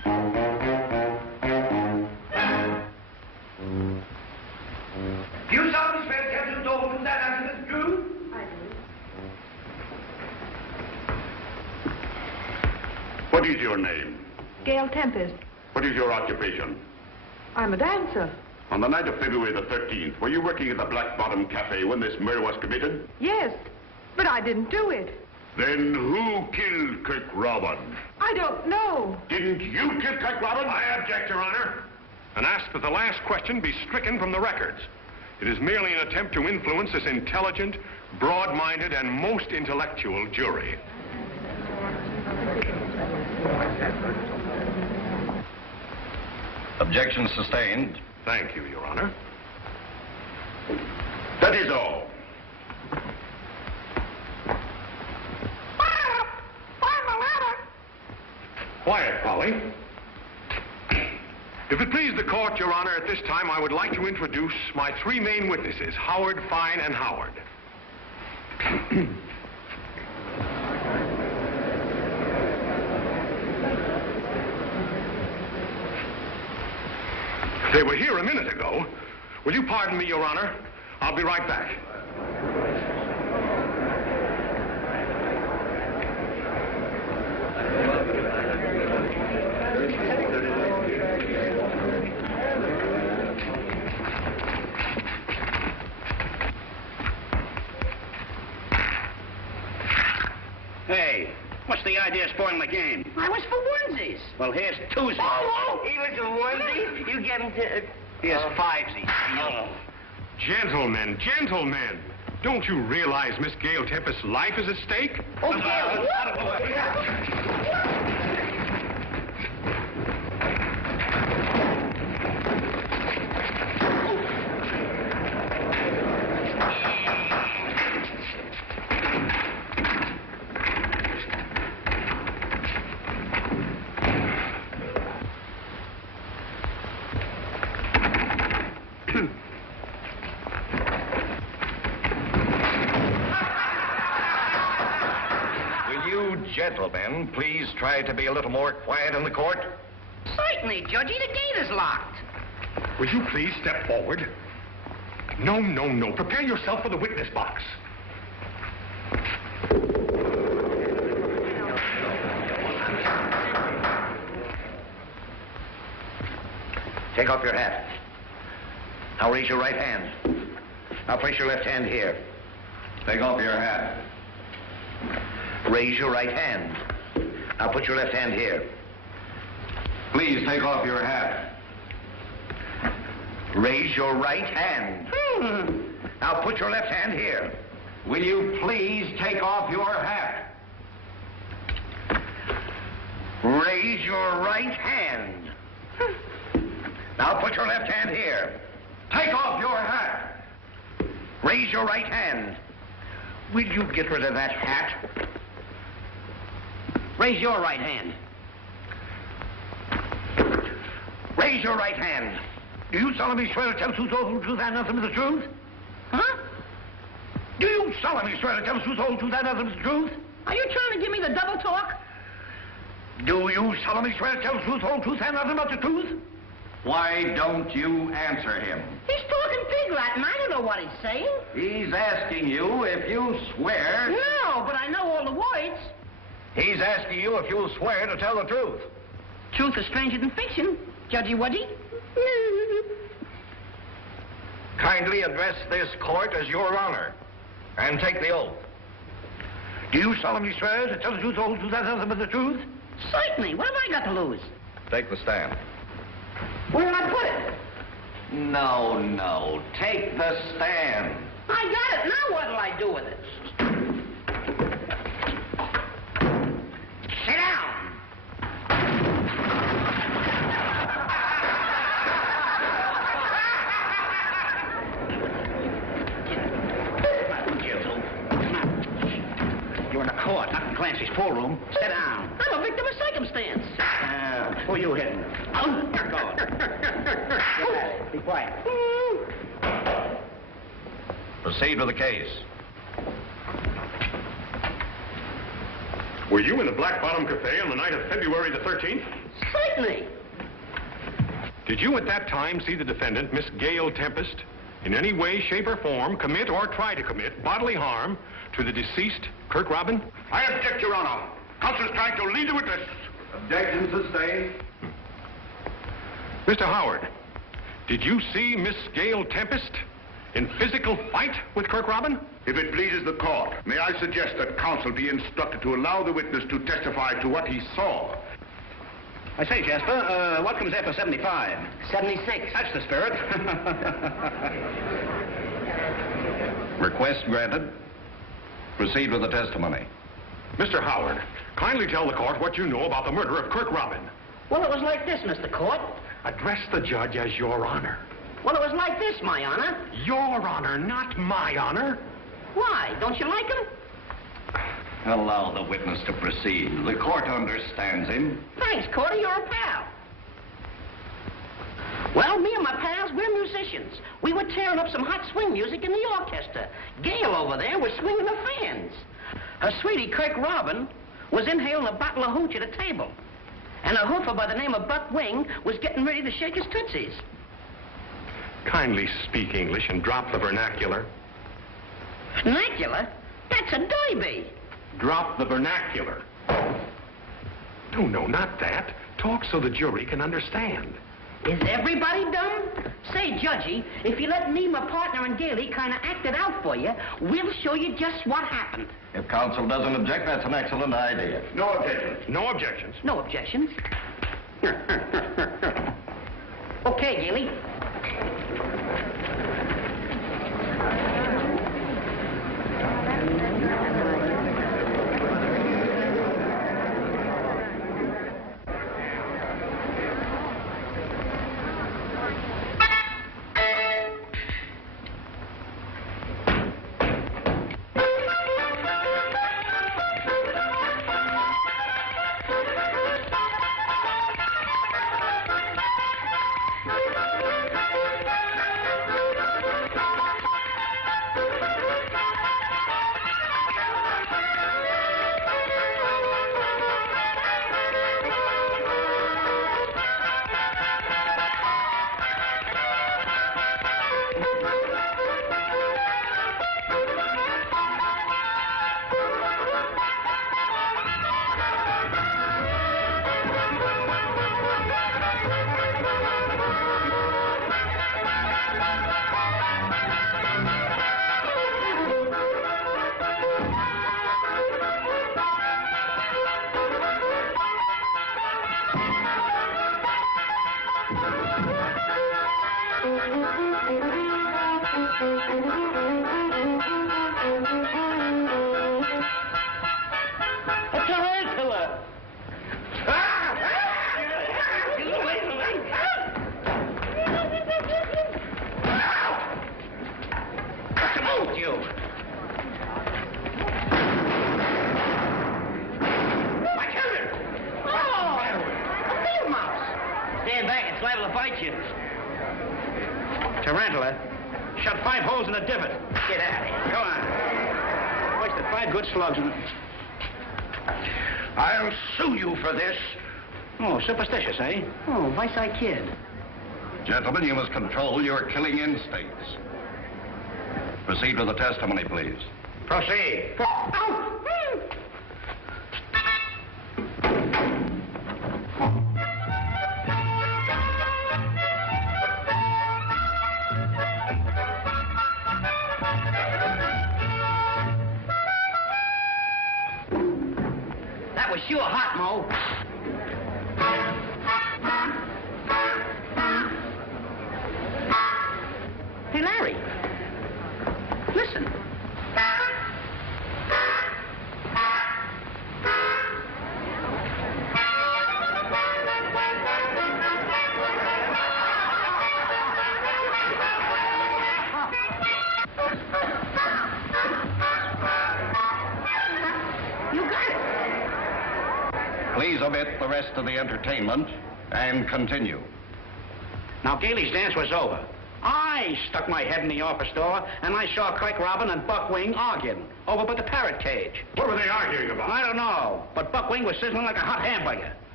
Do you solemnly swear to tell the truth, that answer is true? I do. What is your name? Gail Tempest. What is your occupation? I'm a dancer. On the night of February the 13th, were you working at the Black Bottom Cafe when this murder was committed? Yes, but I didn't do it. Then who killed Kirk Robin? I don't know. Didn't you kill Kirk Robin? I object, Your Honor, and ask that the last question be stricken from the records. It is merely an attempt to influence this intelligent, broad-minded, and most intellectual jury. Objection sustained. Thank you, Your Honor. That is all. Quiet, Polly. If it please the court, Your Honor, at this time I would like to introduce my three main witnesses, Howard, Fine, and Howard. They were here a minute ago. Will you pardon me, Your Honor? I'll be right back. Hey, what's the idea of spoiling the game? I was for onesies. Well, here's twosies. Oh, he was a onesie? You get him to... Here's fivesies. Gentlemen, gentlemen, don't you realize Miss Gail Tempest's life is at stake? Oh, Gail. Gentlemen, please try to be a little more quiet in the court. Certainly, Judgy. The gate is locked. Will you please step forward? No, no, no. Prepare yourself for the witness box. Take off your hat. Now raise your right hand. Now place your left hand here. Take off your hat. Raise your right hand. Now put your left hand here. Please take off your hat. Raise your right hand. Now put your left hand here. Will you please take off your hat? Raise your right hand. Now put your left hand here. Take off your hat. Raise your right hand. Will you get rid of that hat? Raise your right hand. Raise your right hand. Do you solemnly swear to tell the truth, all the truth, and nothing but the truth? Huh? Do you solemnly swear to tell the truth, all the truth, and nothing but the truth? Are you trying to give me the double talk? Do you solemnly swear to tell the truth, whole truth, and nothing but the truth? Why don't you answer him? He's talking pig Latin. I don't know what he's saying. He's asking you if you swear... No, but I know all the words. He's asking you if you'll swear to tell the truth. Truth is stranger than fiction, Judgy Wudgy. Kindly address this court as Your Honor, and take the oath. Do you solemnly swear to tell the truth, the whole truth, and nothing but the truth? Certainly. What have I got to lose? Take the stand. Where will I put it? No, no. Take the stand. I got it. Now what'll I do with it? Sit down. You're in a court, not in Clancy's pool room. Sit down. I'm a victim of circumstance. Who are you hitting? Oh. Be quiet. Proceed with the case. Were you in the Black Bottom Cafe on the night of February the 13th? Certainly. Did you at that time see the defendant, Miss Gail Tempest, in any way, shape, or form commit or try to commit bodily harm to the deceased Kirk Robin? I object, Your Honor. Counsel's trying to lead the witness. Objection sustained. Mr. Howard, did you see Miss Gail Tempest in physical fight with Kirk Robin? If it pleases the court, may I suggest that counsel be instructed to allow the witness to testify to what he saw. I say, Jasper, what comes after 75? 76. That's the spirit. Request granted. Proceed with the testimony. Mr. Howard, kindly tell the court what you know about the murder of Kirk Robin. Well, it was like this, Mr. Court. Address the judge as Your Honor. Well, it was like this, my honor. Your Honor, not my honor. Why? Don't you like him? Allow the witness to proceed. The court understands him. Thanks, Cordy. You're a pal. Well, me and my pals, we're musicians. We were tearing up some hot swing music in the orchestra. Gail over there was swinging the fans. Her sweetie, Kirk Robin, was inhaling a bottle of hooch at a table. And a hoofer by the name of Buck Wing was getting ready to shake his tootsies. Kindly speak English and drop the vernacular. Vernacular? That's a derby. Drop the vernacular. No, not that. Talk so the jury can understand. Is everybody dumb? Say, Judgy, if you let me, my partner, and Gailey kind of act it out for you, we'll show you just what happened. If counsel doesn't object, that's an excellent idea. No objections. No objections. No objections. Okay, Gailey. Tarantula shot 5 holes in the divot. Get out of here. Go on. Wasted 5 good slugs in it. I'll sue you for this. Oh, superstitious, eh? Oh, Vice Kid. Gentlemen, you must control your killing instincts. Proceed with the testimony, please. Proceed. Oh! That was sure hot, Mo. Hey, Larry. Listen. You got it. Please omit the rest of the entertainment and continue. Now, Gailey's dance was over. I stuck my head in the office door, and I saw Kirk Robin and Buck Wing arguing over by the parrot cage. What were they arguing about? I don't know, but Buck Wing was sizzling like a hot hamburger.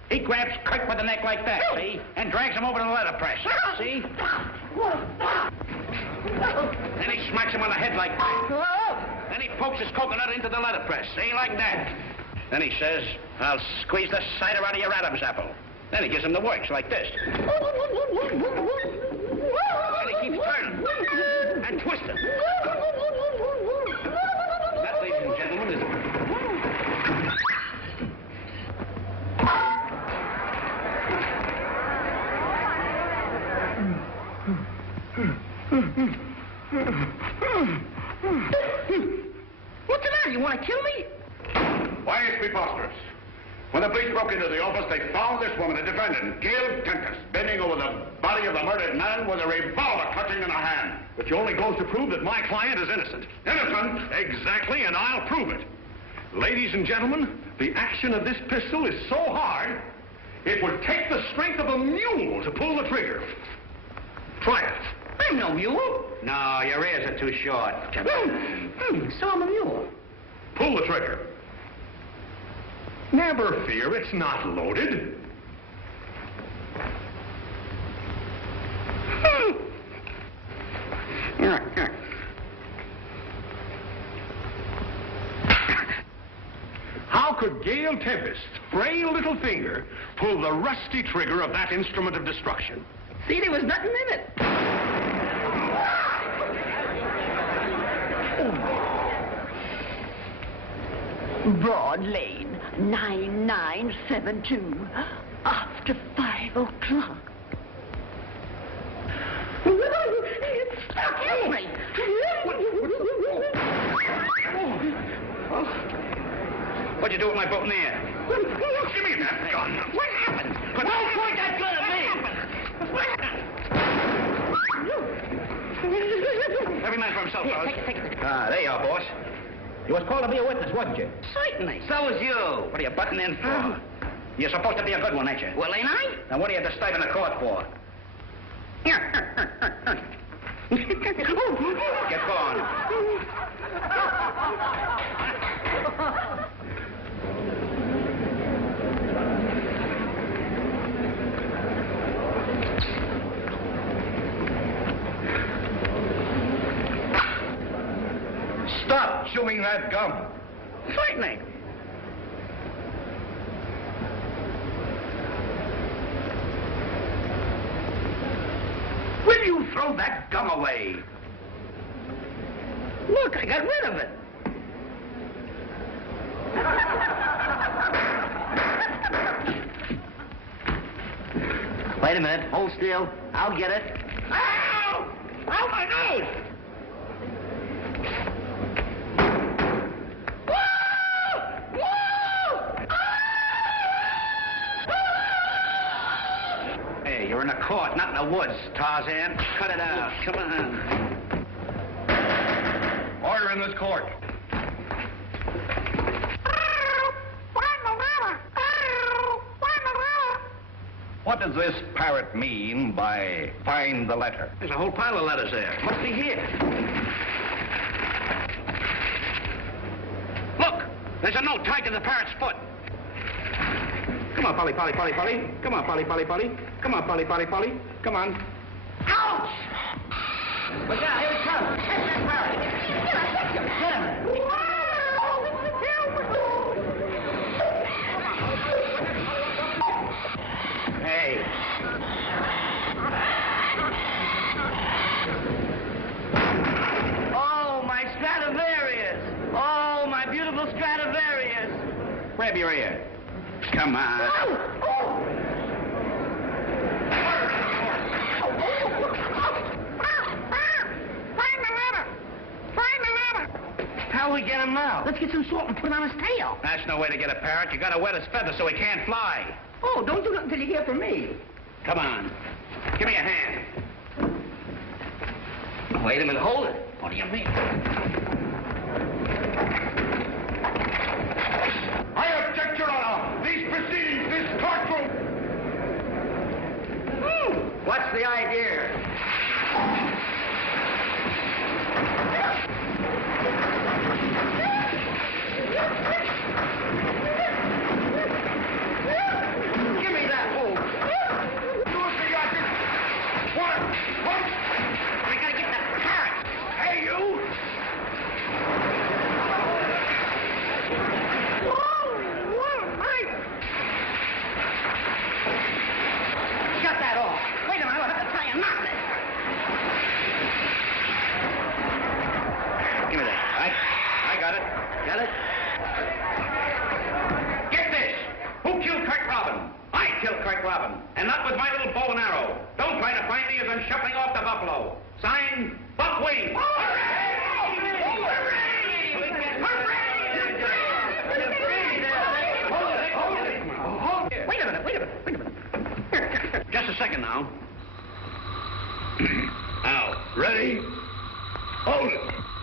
He grabs Kirk by the neck like that, see? And drags him over to the letterpress, see? Then he smacks him on the head like that. Then he pokes his coconut into the letterpress, see? Like that. Then he says, I'll squeeze the cider out of your Adam's apple. Then he gives him the works like this. Then he keeps turning and twisting. That, ladies and gentlemen, is... What's the matter? You want to kill me? Why, it's preposterous. When the police broke into the office, they found this woman, the defendant, Gail Tempest, bending over the body of the murdered man with a revolver clutching in her hand. Which only goes to prove that my client is innocent. Innocent? Exactly, and I'll prove it. Ladies and gentlemen, the action of this pistol is so hard, it would take the strength of a mule to pull the trigger. Try it. I'm no mule. No, your ears are too short. So I'm a mule. Pull the trigger. Never fear, it's not loaded. How could Gail Tempest's frail little finger pull the rusty trigger of that instrument of destruction? See, there was nothing in it. Broad Lane, 9972, after 5 o'clock. It's stuck in me. What'd you do with my boutonniere? Give me that gun. What happened? But don't point that gun at me! Every man for himself, fellas. Take it. Ah, there you are, boss. You was called to be a witness, wasn't you? Certainly. So was you. What are you butting in for? You're supposed to be a good one, ain't you? Well, ain't I? Now, what are you disturbing the court for? Get going. Stop chewing that gum. Certainly. Will you throw that gum away? Look, I got rid of it. Wait a minute. Hold still. I'll get it. Ow! Ow, my nose! Hey, you're in a court, not in the woods, Tarzan. Cut it out. Come on. Order in this court. What does this parrot mean by find the letter? There's a whole pile of letters there. Must be here. Look! There's a note tied to the parrot's foot. Come on, Polly. Come on, Polly. Come on, Polly. Come on. Ouch! Look out, here it comes. Catch that parrot. Get him. Hey. Oh, my Stradivarius. Oh, my beautiful Stradivarius. Grab your ear. Come on. How do we get him now? Let's get some salt and put it on his tail. That's no way to get a parrot. You gotta wet his feathers so he can't fly. Oh, don't do nothing until you hear from me. Come on. Give me a hand. Wait a minute, hold it. What do you mean? I object, Your Honor. These proceedings, this courtroom. What's the idea? Buffalo. Signed, Buckwheat. Wait a minute. Just a second now. Now, ready? Hold it.